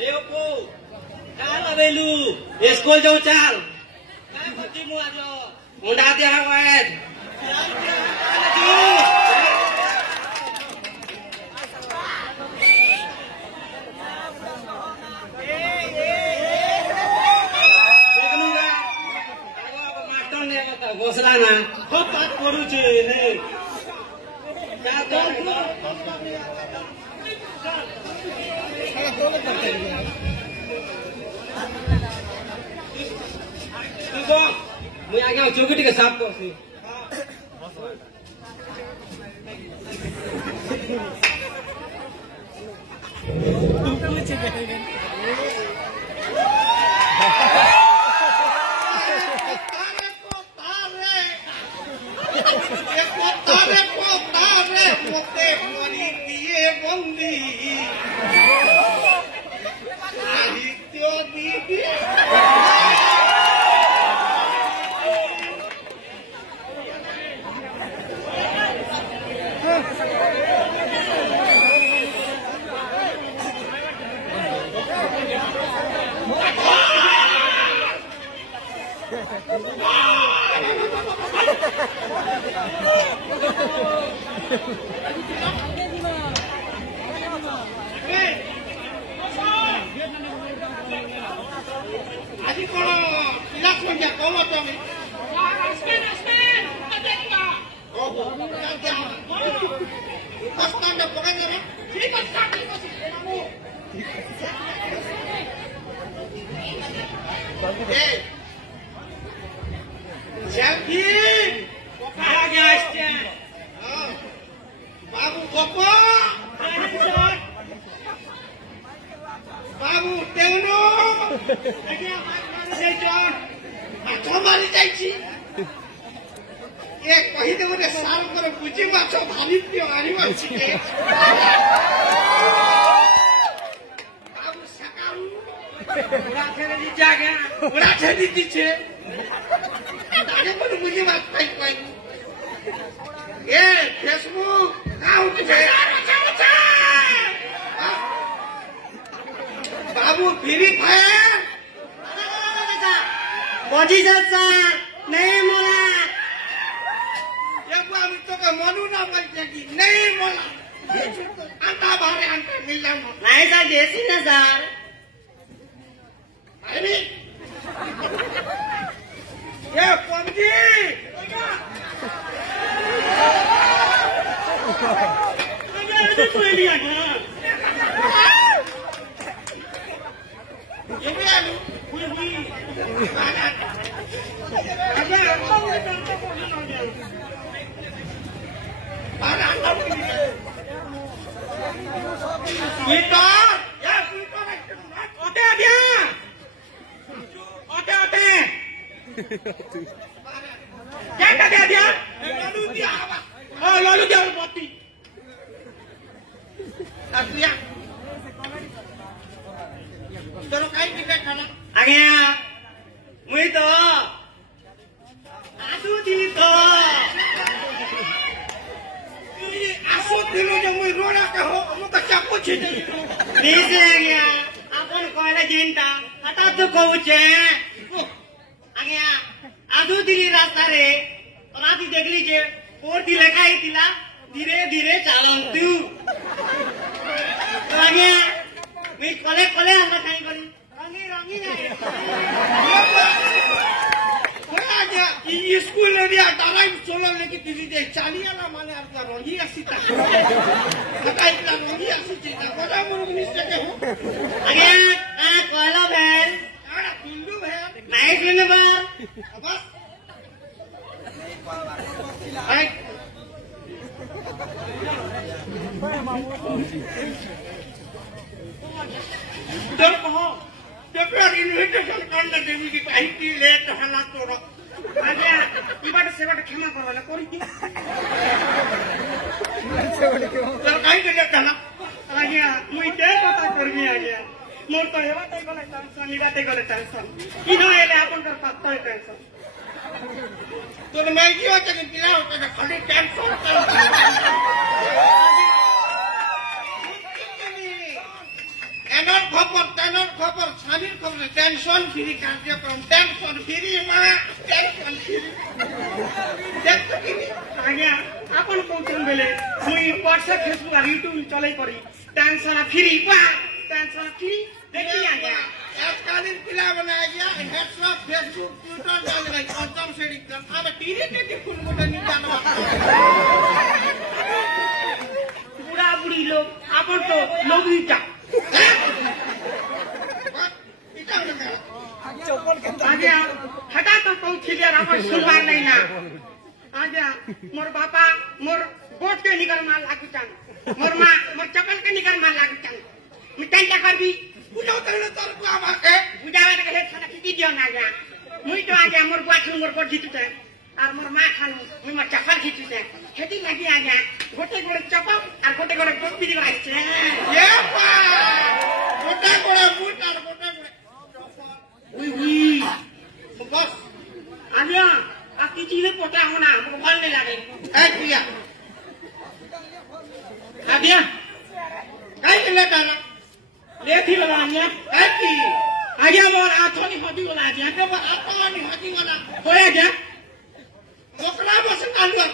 Leopo, kalau belu, sekolah jauh cal. Kau pergi mu aja, mudah dia kawan. घोषणा ना खूब बात करू छे ने क्या करू तुमको मैं आगे चौकीटी के साफ करती तुम पूछ Adik kalau tidak punya kau macam ni. Aspen, ada apa? Oh, ada. Paskan dah pakai ni. Sini paskan ni masih kamu. Hey, selfie. Kaya guys je. Babu kopo. Babu Teuno. मारी जाइए ये कहीं तो मुझे साल कर बुझी माचो भाली पियो आनी माची के बाबू सकाऊ उड़ा खेले दी जागे उड़ा खेली दी छे दाने पर बुझी माच पाई पाई ये फेसबुक आउट छे बाबू फ्री फायर बॉडी जाता नहीं मोला ये बाबू तो का मनु ना बचेगी नहीं मोला अंता बाहर अंता मिल जाऊंगा नहीं सर जैसी ना सर अरे ये पबजी ये तो लिया ना ये भी आलू हुई lalu dia mati. Aslinya. Terus kain kita kana. Agya. Mui to. Asu dili to. Ini asu dili yang mui rona ke ho, muka capu cini. Bisa agya. Apun koala jinta. Ata tu kau ce. Agya. Asu dili rasta re. Rati dekli je. और दिले का ही दिला धीरे धीरे चालूं तू लगे मैं कले कले हम बताएं करी रंगी रंगी नहीं कोई आजा ये स्कूल में भी आटारा सोलह लेके दिल्ली दे चालिया ना माने आपका रंगी ऐसी था कटा इतना रंगी ऐसी चीज़ कोला मुर्ग मिस्टर के हो आगे कोला बहन कुल्लू बहन नहीं सुनने बार बस Baik. Dan kau, jepang ini jangan kanda demi kita hiti lihat halat orang. Ada ibadah sebagai kema korban koriki. Terkait dengan kana, lagi muida kata kormi aja. Murto hebat teko le tension, ida teko le tension. Ino ele apun terpaksa tension. तो मैं ये होता कि पिला होता है खाली tension তেনর খবর স্বামীর খবর টেনশন ফ্রি কার্যক্রম টেনশন ফ্রি মা টেনশন ফ্রি দেখছো কি আজ্ঞা আপন কৌছেন বেলে মুই হোয়াটসঅ্যাপ ফেসবুক আর ইউটিউব চলাই করি টেনশন ফ্রি বা টেনশন ফ্রি দেখি আজ্ঞা আজকালের পিলা মানে আজ্ঞা হোয়াটসঅ্যাপ ফেসবুক টুইটার জানলাই পঞ্চম শ্রেণী ক্লাস আবার টিরিটি ফুল মতো নি জানো বুড়া বুড়ি লোক আপন তো লোকইটা আজ্ঞা হঠাৎ তো কৌছিলি আর আমার শুনবার নাই না आजा मोर बापा मोर गोट के निकर माल लागू चान मोर माँ मोर चपल के निकर माल लागू चान मिटाई क्या कर भी बुझाओ तेरे तोर को आवाज़ है बुझावे के है थाना किती दियो ना आजा मुई तो आजा मोर बाथरूम मोर गोट जीतू थे और मोर माँ खानू मुई मोर चपल जीतू थे खेती लगी आजा गोटे गोटे चपल और गोटे गोटे गोट भी दिवाई थे ये पा गोटे गोटे बूट और गोटे गोटे उई बस आजा आपकी चीजें पोटा होना हमको भल नहीं लगे भैया भैया कहीं ले डाला ले थी लगानिया ऐसी आगे मोर आँखों नहीं होती वाला आजा तो वो आँखों नहीं होती वाला होया क्या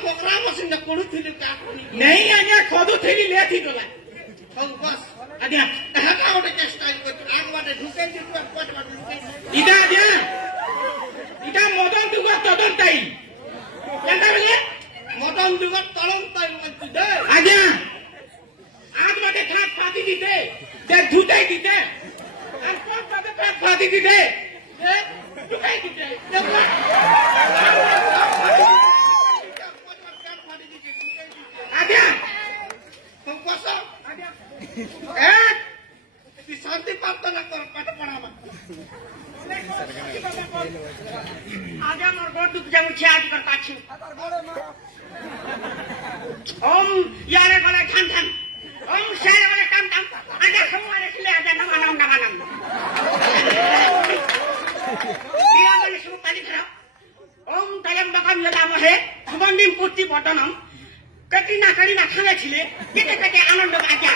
कोकरा मशीन न कोड़ू थी क्या नहीं आजा खोदू थी ले थी वाला तो बस आजा हटा उठे क्या स्टाइल को आग वाले ढूंढे जिसको पट वाले इधर आजा इटा मदन दुगा तदन टाइम केनता बोले मदन दुगा तदन टाइम दे आजा आज मते खात फाती दीते दे धुताई दीते और कोन मते खात फाती दीते दे धुताई दीते आजा तुम कोसो आजा ए ती शांति प्रार्थना कर पाठ पढ़ामा आजा मोर गोट दुख जाऊ छाज कर पाछू ओम यारे गले खान खान ओम शेरे गले काम काम आजा समारे खिले आजा नमनम दिया गले शुरू पानी खरा ओम तयम बकम यदा महे सुगंधिम पूर्ति बटनम कटिना करिना खाने छिले केटे केटे आनंद आजा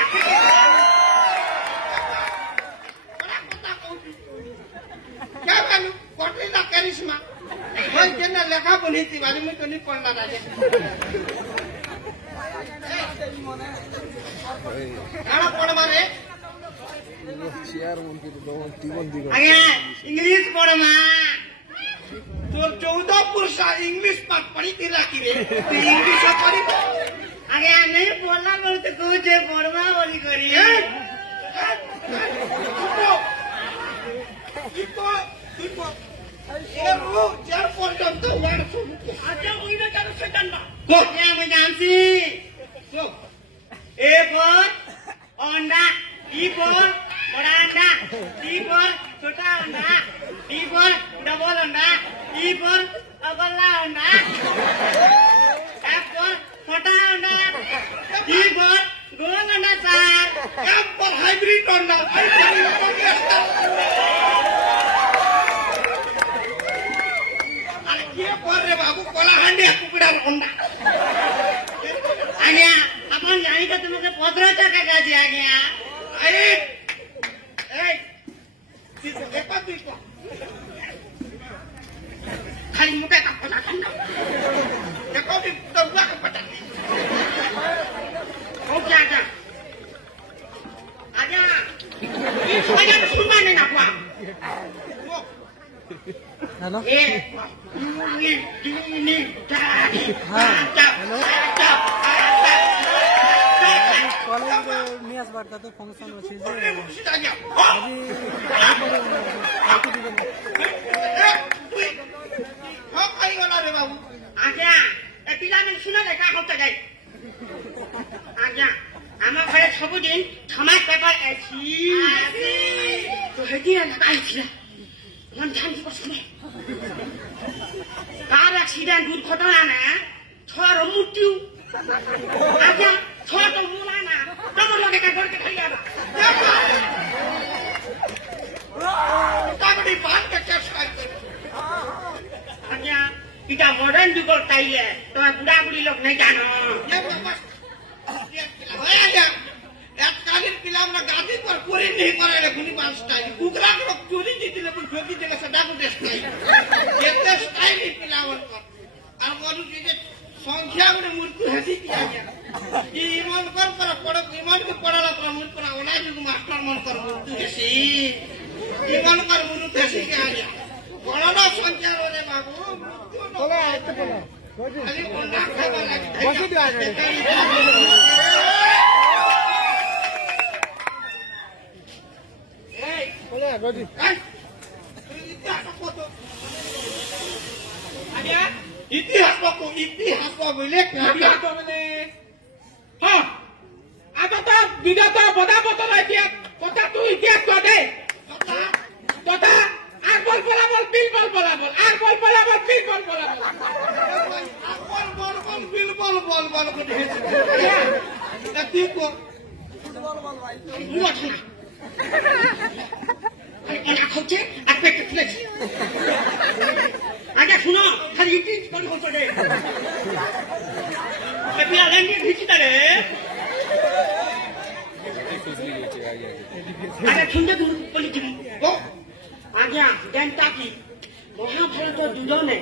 क्या मालूम कोटली ना करिश्मा भाई जेना लेखा बनी थी वाली में तो नहीं पढ़ना राजे खाना पढ़ मारे आया इंग्लिश पढ़ मां तो 14 पुरुषा इंग्लिश पढ़ी थी राखी रे इंग्लिश पढ़ी आया नहीं बोलना बोलते कुछ पढ़वा बोली करी Tipo, eru jar পর্যন্ত ওয়ার শুরু আচ্ছা ওইটা কেন সেটান না কোকে আমি জানছি সো এ ফর अंडा डी फॉर बड़ा अंडा डी फॉर छोटा अंडा डी फॉर डबल अंडा ई फॉर अगला अंडा एफ फॉर छोटा अंडा डी फॉर गोल अंडा सर एफ फॉर हाइब्रिड अंडा बाबू कोला हांडी कुकड़ा अंडा आज्ञा अपन जानी का तुमसे पदराचा का गाजी आज्ञा अरे ए सीधे देखो देखो खाली मुके का पता ठंडा देखो भी दबा का पता हो क्या क्या आज्ञा ये सोया सुनना नहीं ना हुआ हेलो ए ini tadi কলেজে মিয়াস বার্তা তো ফাংশন আছে যে আজ্ঞা এ পিলামেন শুনে লেখা হতে যাই আজ্ঞা আমার ঘরে সবুদিন সমাজ পেপার আছি তো হেদি লাগাইছিল মন শান্তি করছে कार एक्सीडेंट दुर्घटना ना छोर मृत्यु आज्ञा छोर तो मुला ना तब लोग का घर के खैया ताकड़ी बात के केस करते आज्ञा इटा मॉडर्न जुग टाइले तो बुढ़ा बुढ़ी लोग नहीं जानो ये बस आज्ञा एक कालीन पिला में गादी को कर पूरी नहीं करे खुनी पांच स्टाइल कुकरा को चोरी जीतिले पण ठोकी देले सदा को स्टाइल एते स्टाइल पिलावन कर আর বলু যে সংখ্যা গুলো মূর্তি হেসি কি আগে ই ইমান কর পড় ইমান কে পড়ালা পর মূর্তি পড়া ওলা যে মাস্টার মন কর মূর্তি হেসি ইমান কর মূর্তি হেসি কি আগে গণনা সংখ্যা রে বাবু বলে আইতে বলো খালি কোনা খাবার লাগে বসে দি আগে এই বলে গদি ইতিহাস কত আগে ইতিহাস বলে ইতিহাস বলে হ্যাঁ আজ তো বিগত বদা বদল ইতিহাস কথা তুই ইতিহাস কর দে কথা আর বল বলাবল বিল বল বলাবল আর বল বলাবল বিল বল বলাবল আর বল বিল বল করে এটা তুই কো বল ভাই তুই আছ না আরে খাচ্ছে আর পেটে ফেলেছি আগে শুনো খালি ইটি কোন হতো রে আপনি আলেন্ডি ভিচিতা রে আগে শুনতে তুমি বলিছি ও আগে দেনটা কি মহাভারত দুজনে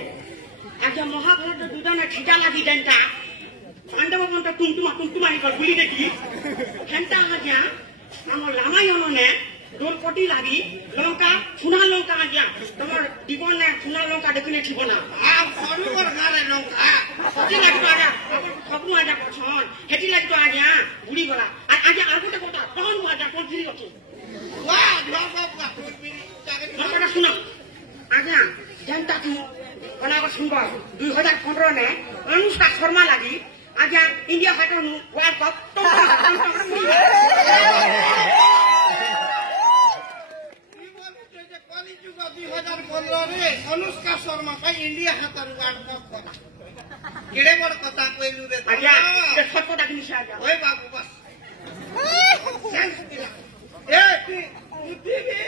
আগে মহাভারত দুজনে ছিটা লাগি দেনটা পাণ্ডব মন্ত্র টুমটুমানি কর গুলি দেখি হেনটা আগে আমার রামায়ণ নে দোলপটি লাগি লঙ্কা সোনা লঙ্কা আজ্ঞা তোমার জীবন না সোনা লঙ্কা দেখিলে থিব না সরুবর গালে লঙ্কা সতি লাগিব আজ্ঞা সপনু আজ্ঞা পছন হেতি লাগিব আজ্ঞা বুড়ি গলা আর আজ্ঞা আর গোটে কথা তখন আজ্ঞা কোন ফিরি আছে লঙ্কাটা শুনো আজ্ঞা যেনটা কি অনাগত শুনব 2015 নে অনুষ্কা শর্মা লাগি আজ্ঞা ইন্ডিয়া ফাইটার world cup Anushka Sharma India हाथर वर्ल्ड कप करा केड़े बड़ कथा कइलु रे आज्ञा ए सत्य डाकिनी से आज्ञा ओए बाबू बस सेंस दिला ए बुद्धि भी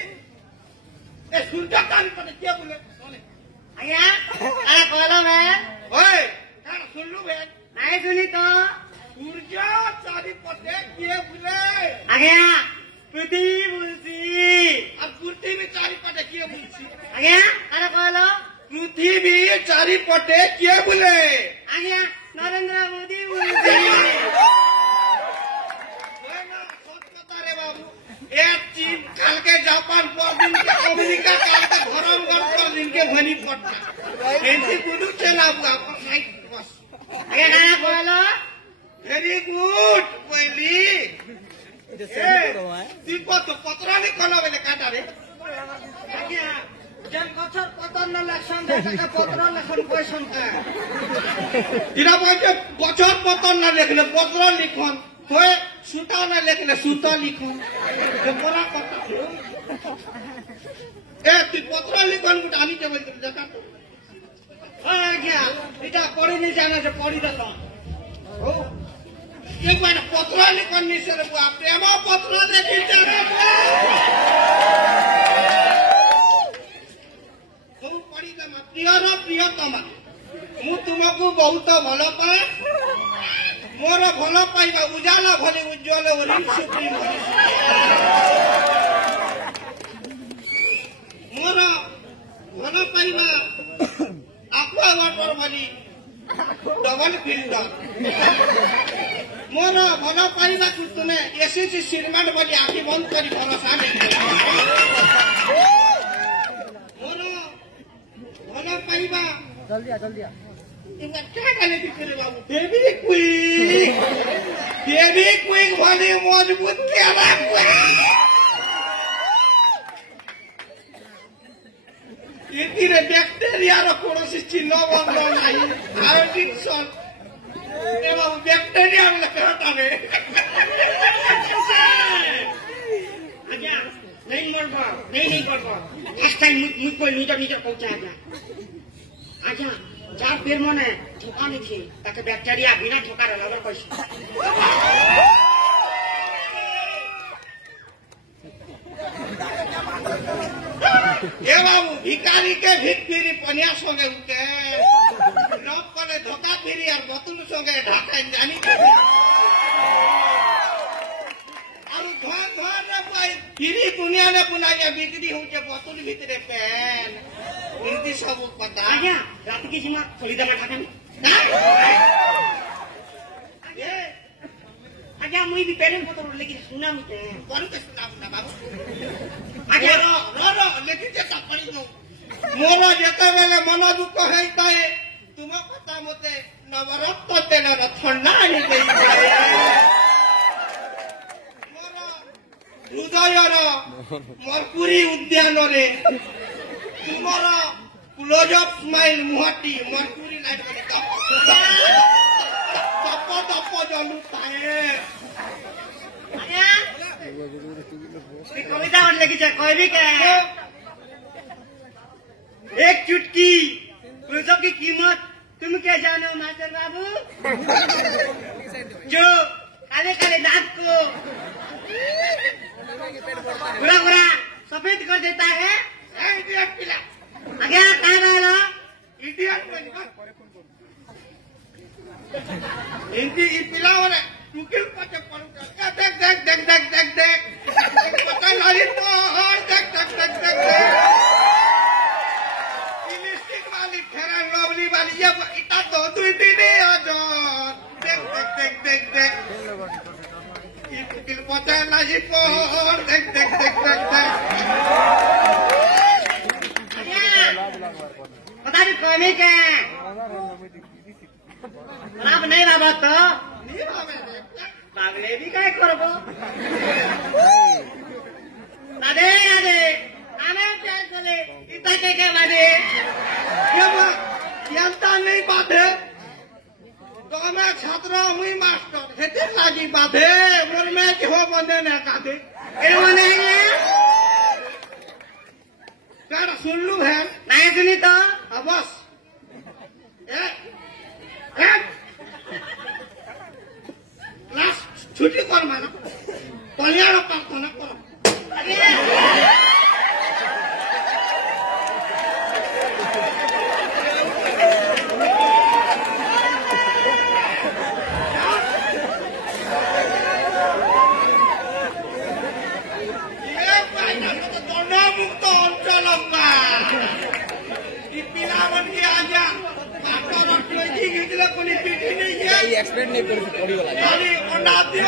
ए सुनता कानी पने के बोले आज्ञा अरे कहलो मैं ओए कान सुनलु बे नहीं सुनी तो सूर्य चारि पटे के बोले आज्ञा पृथ्वी बोलसी আর পৃথিবী চারিপটে কে বলছি আগে আরে কইলো পৃথিবী চারিপটে কে বলে আগে নরেন্দ্র মোদি বলছি ওই না সত্য কথা রে বাবু এক চীন কালকে জাপান পরদিনকে আমেরিকা কালকে ধরমগড় পরদিনকে ভনি পড়তা এনসি বুঝছে না আপন সাইড বস আগে না কইলো ভেরি গুড কইলি পত্রানি কল বেলে কাটারে যেন গছর পতন না লেখন দেখাকে পত্র লেখন কইছন কা ইরা বলছে গছর পতন না লেখলে পত্র লিখন হয় সুতা না লেখলে সুতা লিখন যে বড় কথা এ তুই পত্র লিখন গুট আনি কে বলতে দেখা তো আজ্ঞা এটা পড়ি নি জানা যে পড়ি দাও ও एक बार पत्र लिखन निसर बुआ प्रेम पत्र देखि सब पढ़ी दम प्रियर प्रियतम मु तुमको बहुत भल पाए मोर भल पाइबा उजाला भली उज्जवल ओरी सुप्रीम मोर भल पाइबा आपा वाटर भली डबल फिल्टर मोर भल पाइबा तुने एसएससी श्रीमान बोली आखि बंद करी भरोसा मोर भल पाइबा जल्दी इनका क्या गाले दिखे बाबू बेबी क्विक भली मजबूत केला एतिरे बैक्टेरिया रो कोनोसी चिन्ह बंद नाही आयोडिन ए बाबू बैक्टेरिया में कहता है आज्ञा नहीं मरबा नहीं करबा फर्स्ट टाइम नु कोई निज पहुंचा आज्ञा चार पेर मने ठोका नहीं थी ताके बैक्टेरिया बिना ठोका रे लबर कैसे ए बाबू भिखारी के भिख फिरी पनिया संगे उठे नब करे धोका फिरी और बतुल संगे ढाका जानी और धोर रे भाई किरी दुनिया ने पुनाया बिक्री होके बोतल भीतर पेन इनती सब पता आज्ञा रात की सीमा थोड़ी दमा खाने आज्ञा मुई भी पेन बोतल लेकिन सुना मुझे कौन के सुना बाबू आज्ञा रो लेकिन जे पड़ी दो मोला जेता बेले मन दुख हेताए तुम पता मते नवरत्न तेलर ठंडा आनी गई हृदयर मरकुरी उद्यान रे तुमर क्लोज अप स्माइल मुहटी मरकुरी लाइट बने तप तप जलु ताए कविता और लिखी है कोई भी क्या है एक चुटकी पुरुषों की कीमत तुम क्या जानो मास्टर बाबू जो काले काले दांत को बुरा बुरा सफेद कर देता है इडियट पिला आगे कहाँ गया इडियट इनकी पिला वाले टुकिल पचे पड़ूंगा देख देख देख देख देख देख पता नहीं तो और देख देख देख देख लिपस्टिक वाली फेयर लवली वाली ये इतना तो दुई दिन आजाद देख देख देख देख देख टुकिल पचे नहीं तो और देख देख देख देख देख पता नहीं कौन है क्या खराब नहीं रहा तो पागले भी क्या करो अरे अरे आने क्या चले इतना क्या बाधे यंता नहीं बाधे तो हमें छात्र हुई मास्टर खेती लागी बाधे मोर में हो बंदे न काटे क्या सुन लू है नहीं सुनी तो बस क्लास छुट्टी कर मानो कल्याण प्रार्थना करो मुक्त अंचल पिला बन के आजा कोई पीठी नहीं है एक्सपेक्ट नहीं कर पड़ी वाला